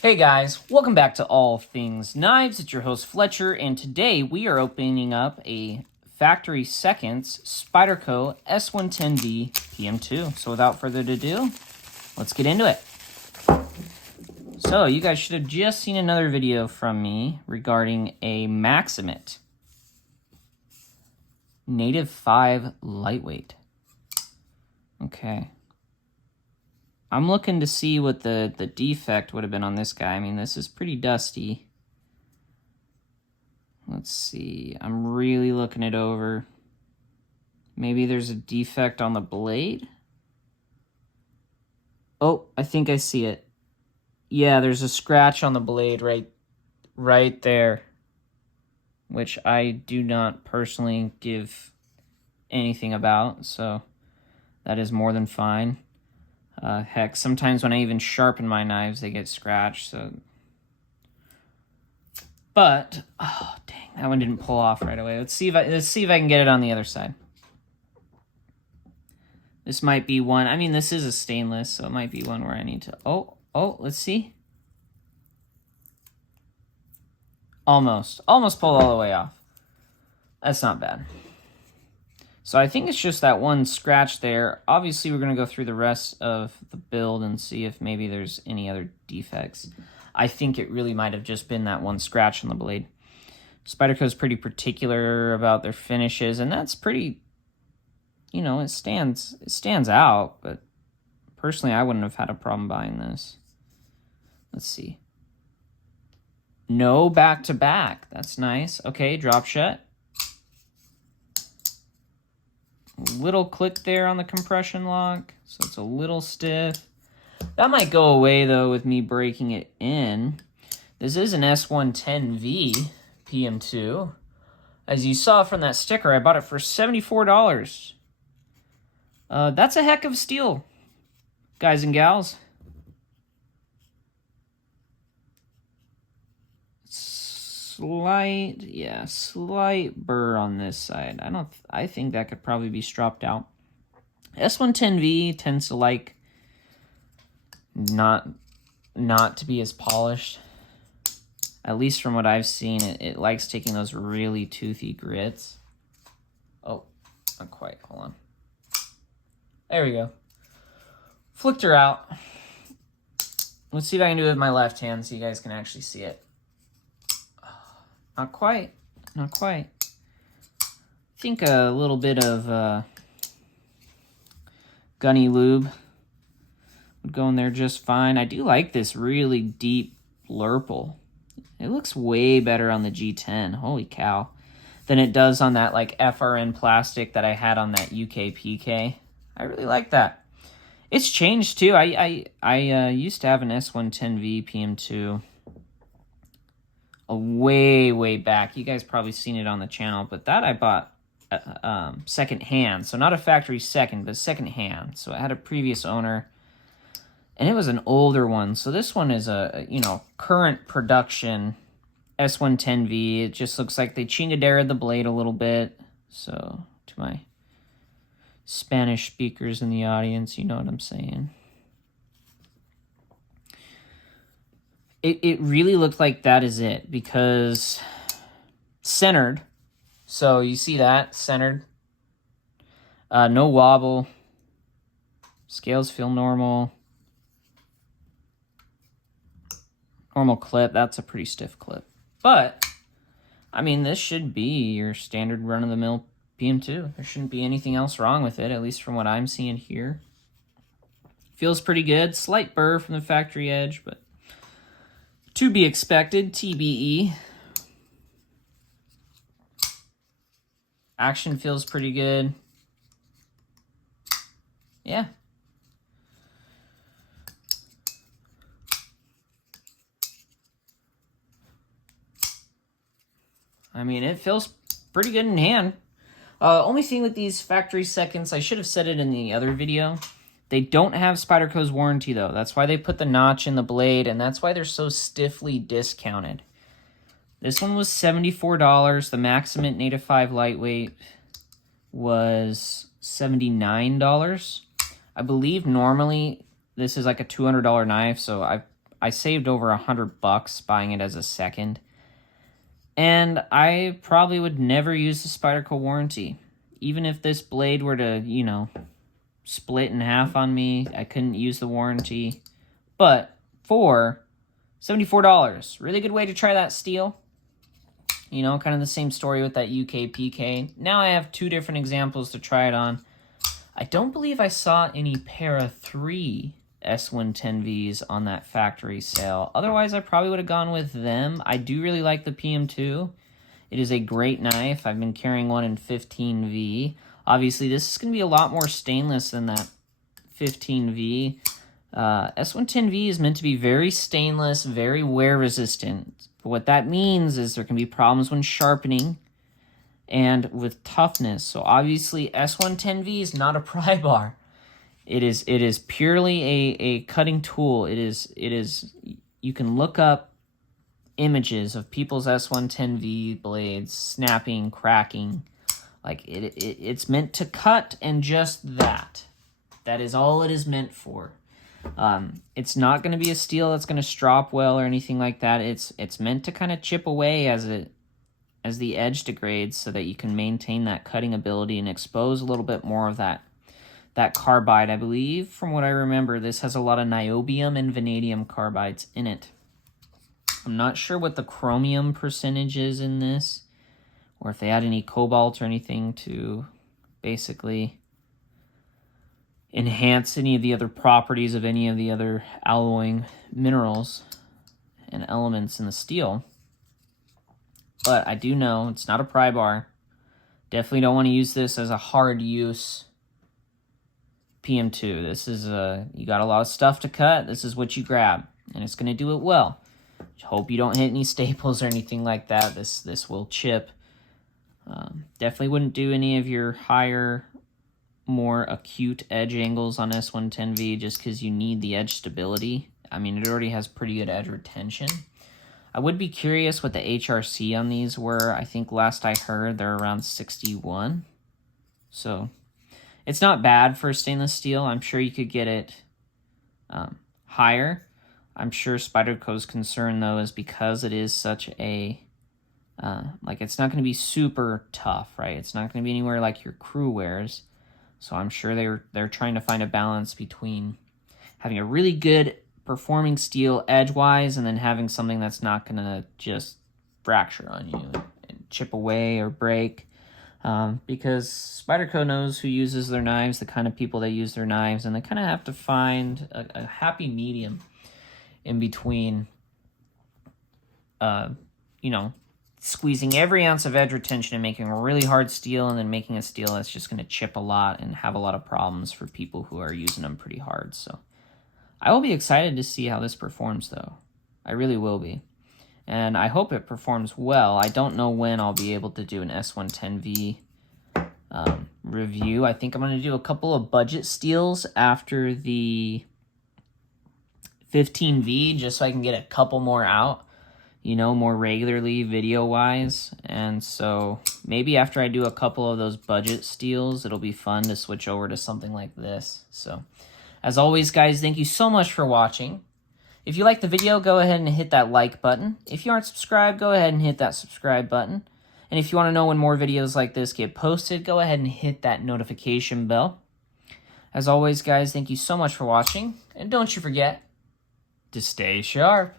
Hey guys, welcome back to All Things Knives. It's your host Fletcher, and today we are opening up a Factory Seconds Spyderco S110v PM2. So without further ado, let's get into it. So you guys should have just seen another video from me regarding a Maximate Native 5 lightweight. Okay. I'm looking to see what the defect would have been on this guy. I mean, this is pretty dusty. Let's see. I'm really looking it over. Maybe there's a defect on the blade. Oh, I think I see it. Yeah, there's a scratch on the blade right there, which I do not personally give anything about, so that is more than fine. Heck, sometimes when I even sharpen my knives, they get scratched, so... But, oh, dang, that one didn't pull off right away. Let's see if I can get it on the other side. This might be one... I mean, this is a stainless, so it might be one where I need to... Oh, let's see. Almost pulled all the way off. That's not bad. So I think it's just that one scratch there. Obviously, we're going to go through the rest of the build and see if maybe there's any other defects. I think it really might have just been that one scratch on the blade. Spyderco is pretty particular about their finishes, and that's pretty, you know, it stands out, but personally, I wouldn't have had a problem buying this. Let's see. No back-to-back. That's nice. Okay, drop shut. Little click there on the compression lock, so it's a little stiff. That might go away though with me breaking it in. This is an S110v PM2. As you saw from that sticker, I bought it for $74. That's a heck of a steal, guys and gals. Slight burr on this side. I think that could probably be stropped out. S110v tends to like not to be as polished. At least from what I've seen, it likes taking those really toothy grits. Oh, not quite. Hold on. There we go. Flicked her out. Let's see if I can do it with my left hand so you guys can actually see it. Not quite. I think a little bit of gunny lube would go in there just fine. I do like this really deep lurple. It looks way better on the G10, holy cow, than it does on that like FRN plastic that I had on that UK PK. I really like that. It's changed too. I used to have an S110v PM2. Way back. You guys probably seen it on the channel, but that I bought second hand. So not a factory second, but second hand. So it had a previous owner, and it was an older one. So this one is a, you know, current production S110V. It just looks like they chingaderaed the blade a little bit. So to my Spanish speakers in the audience, you know what I'm saying. It really looked like that is it, because centered, so you see that, centered, no wobble, scales feel normal, normal clip, that's a pretty stiff clip, but, I mean, this should be your standard run-of-the-mill PM2, there shouldn't be anything else wrong with it, at least from what I'm seeing here. Feels pretty good, slight burr from the factory edge, but to be expected, TBE. Action feels pretty good. Yeah. I mean, it feels pretty good in hand. Only thing with these factory seconds, I should have said it in the other video, they don't have Spyderco's warranty, though. That's why they put the notch in the blade, and that's why they're so stiffly discounted. This one was $74. The Maximate Native 5 lightweight was $79. I believe normally this is like a $200 knife, so I saved over $100 buying it as a second. And I probably would never use the Spyderco warranty. Even if this blade were to, you know, split in half on me, I couldn't use the warranty. But for $74, really good way to try that steel. You know, kind of the same story with that UK PK. Now I have 2 different examples to try it on. I don't believe I saw any Para 3 S110Vs on that factory sale. Otherwise, I probably would have gone with them. I do really like the PM2. It is a great knife. I've been carrying one in 15V. Obviously, this is going to be a lot more stainless than that 15V. S110V is meant to be very stainless, very wear resistant. But what that means is there can be problems when sharpening and with toughness. So obviously, S110V is not a pry bar. It is purely a cutting tool. It is you can look up images of people's S110V blades snapping, cracking. Like it's meant to cut, and just that. That is all it is meant for. It's not going to be a steel that's going to strop well or anything like that. It's meant to kind of chip away as the edge degrades, so that you can maintain that cutting ability and expose a little bit more of that carbide. I believe, from what I remember, this has a lot of niobium and vanadium carbides in it. I'm not sure what the chromium percentage is in this, or if they add any cobalt or anything to basically enhance any of the other properties of any of the other alloying minerals and elements in the steel. But I do know it's not a pry bar. Definitely don't want to use this as a hard use PM2. This is you got a lot of stuff to cut. This is what you grab, and it's going to do it well. Hope you don't hit any staples or anything like that. This will chip. Definitely wouldn't do any of your higher, more acute edge angles on S110V, just because you need the edge stability. I mean, it already has pretty good edge retention. I would be curious what the HRC on these were. I think last I heard they're around 61. So it's not bad for stainless steel. I'm sure you could get it higher. I'm sure Spyderco's concern, though, is because it is such a, like, it's not going to be super tough, right? It's not going to be anywhere like your crew wears. So I'm sure they're trying to find a balance between having a really good performing steel edgewise and then having something that's not going to just fracture on you and chip away or break. Because Spyderco knows who uses their knives, the kind of people that use their knives, and they kind of have to find a happy medium in between, you know, squeezing every ounce of edge retention and making a really hard steel, and then making a steel that's just going to chip a lot and have a lot of problems for people who are using them pretty hard. So I will be excited to see how this performs, though. I really will be. And I hope it performs well. I don't know when I'll be able to do an S110V review. I think I'm going to do a couple of budget steels after the 15V, just so I can get a couple more out, you know, more regularly video-wise. And so maybe after I do a couple of those budget steels, it'll be fun to switch over to something like this. So as always, guys, thank you so much for watching. If you like the video, go ahead and hit that like button. If you aren't subscribed, go ahead and hit that subscribe button. And if you want to know when more videos like this get posted, go ahead and hit that notification bell. As always, guys, thank you so much for watching. And don't you forget to stay sharp.